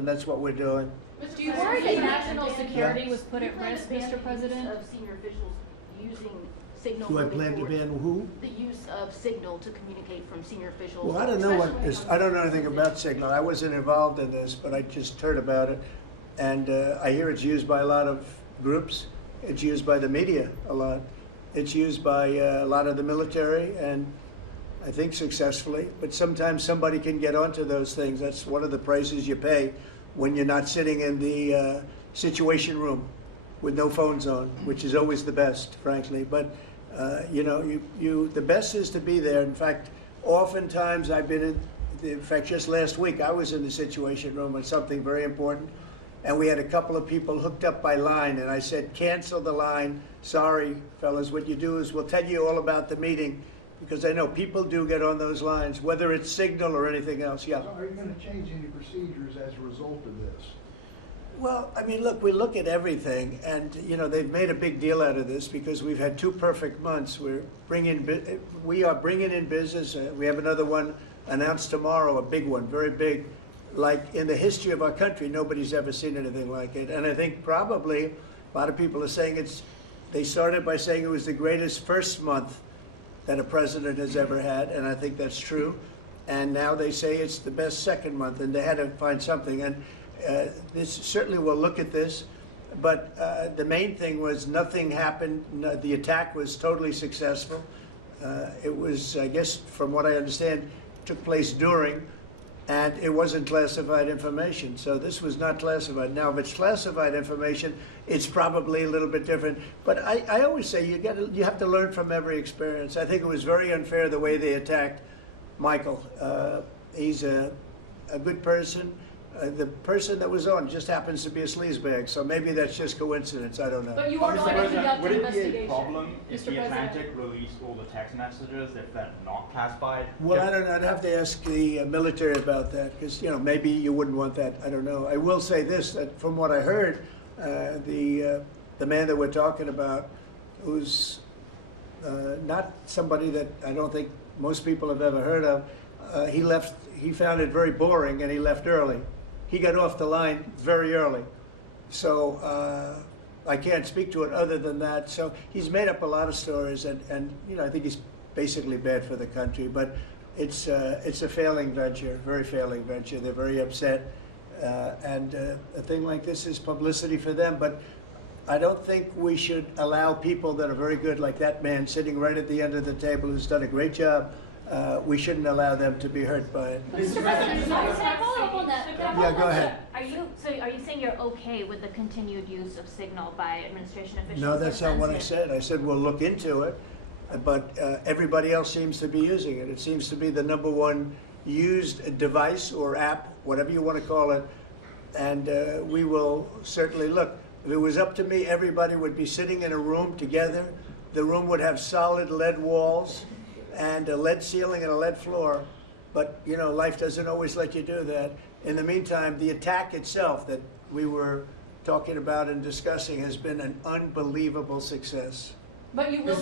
and that's what we're doing. Do you worry that national security was put at risk, Mr. President? Of senior officials using signal. Do I plan to ban who? The use of signal to communicate from senior officials. Well, I don't know what is, I don't know anything about Signal. I wasn't involved in this, but I just heard about it. And I hear it's used by a lot of groups. It's used by the media a lot. It's used by a lot of the military, and I think successfully. But sometimes somebody can get onto those things. That's one of the prices you pay when you're not sitting in the situation room with no phones on, which is always the best, frankly. But you know, the best is to be there. In fact, oftentimes I've been in fact, just last week I was in the situation room on something very important, and we had a couple of people hooked up by line, and I said, cancel the line. Sorry, fellas, what you do is we'll tell you all about the meeting, because I know people do get on those lines, whether it's Signal or anything else. Yeah. So are you going to change any procedures as a result of this? Well, I mean, look, we look at everything, and you know, they've made a big deal out of this because we've had 2 perfect months. We are bringing in business. We have another one announced tomorrow, a big one, very big. Like in the history of our country, nobody's ever seen anything like it. And I think probably a lot of people are saying they started by saying it was the greatest first month that a president has ever had, and I think that's true. And now they say it's the best second month, and they had to find something. And this certainly will look at this, but the main thing was nothing happened. The attack was totally successful. It was, I guess, from what I understand, took place during, and it wasn't classified information. So this was not classified. Now, if it's classified information, it's probably a little bit different. But I always say you have to learn from every experience. I think it was very unfair the way they attacked Michael. He's a good person. The person that was on just happens to be a sleazebag, so maybe that's just coincidence. I don't know. But you are going to conduct would an it be a investigation, problem if Mr. the President. Atlantic released all the text messages if they're not classified? Well, I don't know. I'd have to ask the military about that, because you know, maybe you wouldn't want that. I don't know. I will say this: that from what I heard, the man that we're talking about, who's not somebody that I don't think most people have ever heard of, he left. He found it very boring, and he left early. He got off the line very early. So I can't speak to it other than that. So he's made up a lot of stories, and you know, I think he's basically bad for the country. But it's a failing venture, very failing venture. They're very upset, and a thing like this is publicity for them. But I don't think we should allow people that are very good, like that man sitting right at the end of the table, who's done a great job. We shouldn't allow them to be hurt by it. Mr. President, can I follow up on that? Yeah, go ahead. Are you saying you're okay with the continued use of Signal by administration officials? No, that's not what I said. I said we'll look into it, but everybody else seems to be using it. It seems to be the #1 used device or app, whatever you want to call it, and we will certainly look. If it was up to me, everybody would be sitting in a room together. The room would have solid lead walls and a lead ceiling and a lead floor. But, you know, life doesn't always let you do that. In the meantime, the attack itself that we were talking about and discussing has been an unbelievable success. But you will